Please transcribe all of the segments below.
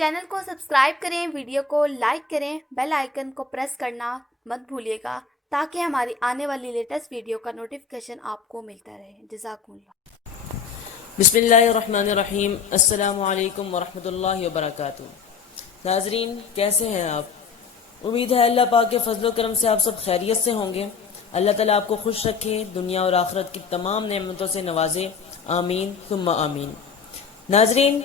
Channel کو subscribe کریں، video کو لائک کریں، بیل آئیکن کو پریس کرنا مت بھولیے گا تاکہ ہماری آنے والی لیٹسٹ ویڈیو کا نوٹیفیکیشن آپ کو ملتا رہے۔ جزاکم اللہ۔ بسم اللہ الرحمن الرحیم۔ السلام علیکم ورحمۃ اللہ وبرکاتہ۔ ناظرین، کیسے ہیں آپ؟ امید ہے اللہ پاک کے فضل و کرم سے آپ سب خیریت سے ہوں گے۔ اللہ تعالیٰ آپ کو خوش رکھے، دنیا اور آخرت کی تمام نعمتوں سے نوازے، آمین ثم آمین۔ ناظرین،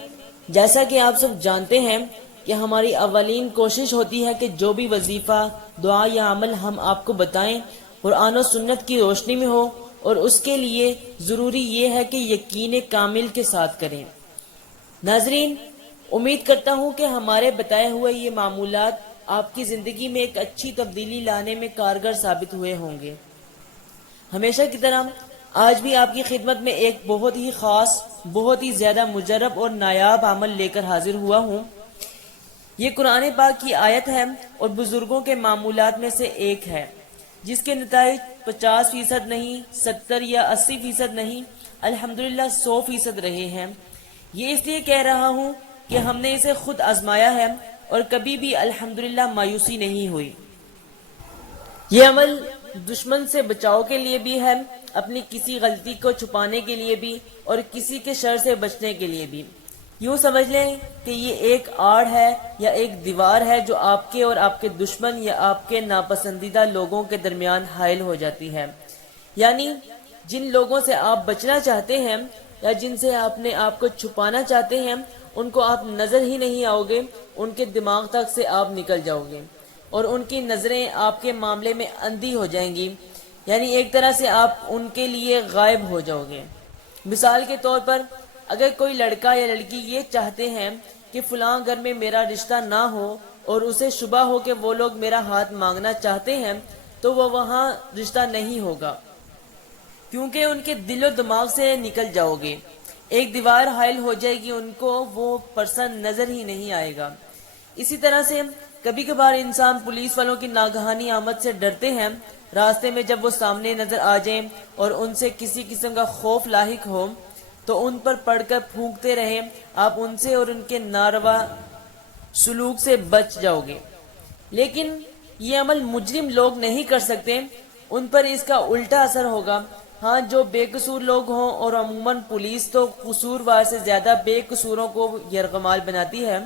جیسا کہ آپ سب جانتے ہیں کہ ہماری اولین کوشش ہوتی ہے کہ جو بھی وظیفہ، دعا یا عمل ہم آپ کو بتائیں قرآن و سنت کی روشنی میں ہو، اور اس کے لیے ضروری یہ ہے کہ یقین کامل کے ساتھ کریں۔ ناظرین، امید کرتا ہوں کہ ہمارے بتائے ہوئے یہ معمولات آپ کی زندگی میں ایک اچھی تبدیلی لانے میں کارگر ثابت ہوئے ہوں گے۔ ہمیشہ کی طرح آج بھی آپ کی خدمت میں ایک بہت ہی خاص، بہت ہی زیادہ مجرب اور نایاب عمل لے کر حاضر ہوا ہوں۔ یہ قرآن پاک کی آیت ہے اور بزرگوں کے معمولات میں سے ایک ہے، جس کے نتائج 50% نہیں، 70 یا 80% نہیں، الحمدللہ 100% رہے ہیں۔ یہ اس لیے کہہ رہا ہوں کہ ہم نے اسے خود آزمایا ہے اور کبھی بھی الحمدللہ مایوسی نہیں ہوئی۔ یہ عمل دشمن سے بچاؤ کے لیے بھی ہے، اپنی کسی غلطی کو چھپانے کے لیے بھی، اور کسی کے شر سے بچنے کے لیے بھی۔ یوں سمجھ لیں کہ یہ ایک آڑ ہے یا ایک دیوار ہے جو آپ کے اور آپ کے دشمن یا آپ کے ناپسندیدہ لوگوں کے درمیان حائل ہو جاتی ہے۔ یعنی جن لوگوں سے آپ بچنا چاہتے ہیں یا جن سے آپ کو چھپانا چاہتے ہیں، ان کو آپ نظر ہی نہیں آؤ گے، ان کے دماغ تک سے آپ نکل جاؤ گے، اور ان کی نظریں آپ کے معاملے میں اندھی ہو جائیں گی۔ یعنی ایک طرح سے آپ ان کے لیے غائب ہو جاؤ گے۔ مثال کے طور پر، اگر کوئی لڑکا یا لڑکی یہ چاہتے ہیں کہ فلاں گھر میں میرا رشتہ نہ ہو، اور اسے شبہ ہو کہ وہ لوگ میرا ہاتھ مانگنا چاہتے ہیں، تو وہ وہاں رشتہ نہیں ہوگا، کیونکہ ان کے دل و دماغ سے نکل جاؤ گے۔ ایک دیوار حائل ہو جائے گی، ان کو وہ پرسن نظر ہی نہیں آئے گا۔ اسی طرح سے کبھی کبھار انسان پولیس والوں کی ناگہانی آمد سے ڈرتے ہیں۔ راستے میں جب وہ سامنے نظر آ جائیں اور ان سے کسی قسم کا خوف لاحق ہو، تو ان پر پڑھ کر پھونکتے رہیں، آپ ان سے اور ان کے ناروا سلوک سے بچ جاؤ گے۔ لیکن یہ عمل مجرم لوگ نہیں کر سکتے، ان پر اس کا الٹا اثر ہوگا۔ ہاں، جو بے قصور لوگ ہوں، اور عموماً پولیس تو قصوروار سے زیادہ بے قصوروں کو یرغمال بناتی ہے،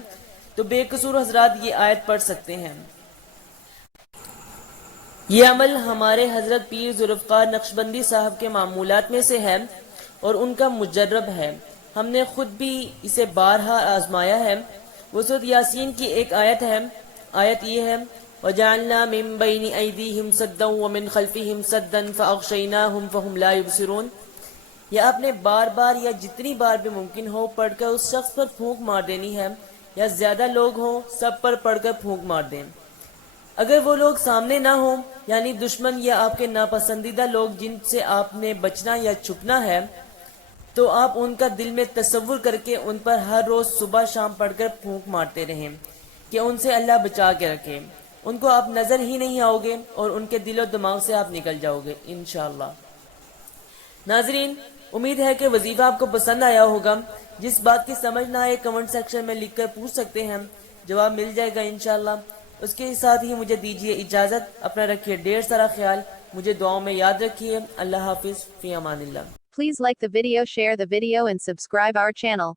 تو بے قصور حضرات یہ آیت پڑھ سکتے ہیں۔ یہ عمل ہمارے حضرت پیر ذوالفقار نقشبندی صاحب کے معمولات میں سے ہے اور ان کا مجرب ہے۔ ہم نے خود بھی اسے بارہا آزمایا ہے۔ وہ سورۃ یاسین کی ایک آیت ہے۔ آیت یہ ہے: وَجَعَلْنَا مِن بَيْنِ أَيْدِيهِمْ سَدًّا وَمِنْ خَلْفِهِمْ سَدًّا فَأَغْشَيْنَاهُمْ فَهُمْ لَا يُبْصِرُونَ۔ یا آپ نے بار بار یا جتنی بار بھی ممکن ہو پڑھ کر اس شخص پر پھونک مار دینی ہے، یا زیادہ لوگ ہوں سب پر پڑھ کر پھونک مار دیں۔ اگر وہ لوگ سامنے نہ ہوں، یعنی دشمن یا آپ کے ناپسندیدہ لوگ جن سے آپ نے بچنا یا چھپنا ہے، تو آپ ان کا دل میں تصور کر کے ان پر ہر روز صبح شام پڑھ کر پھونک مارتے رہیں کہ ان سے اللہ بچا کے رکھے۔ ان کو آپ نظر ہی نہیں آؤ گے اور ان کے دل و دماغ سے آپ نکل جاؤ گے انشاءاللہ۔ ناظرین، امید ہے کہ وظیفہ آپ کو پسند آیا ہوگا۔ جس بات کی سمجھ نہ آئے کمنٹ سیکشن میں لکھ کر پوچھ سکتے ہیں، جواب مل جائے گا انشاءاللہ۔ اس کے ساتھ ہی مجھے دیجیے اجازت۔ اپنا رکھیے ڈھیر سارا خیال، مجھے دعاؤں میں یاد رکھیے۔ اللہ حافظ، فی Aman Ullah. Please like the video, share the video and subscribe our channel.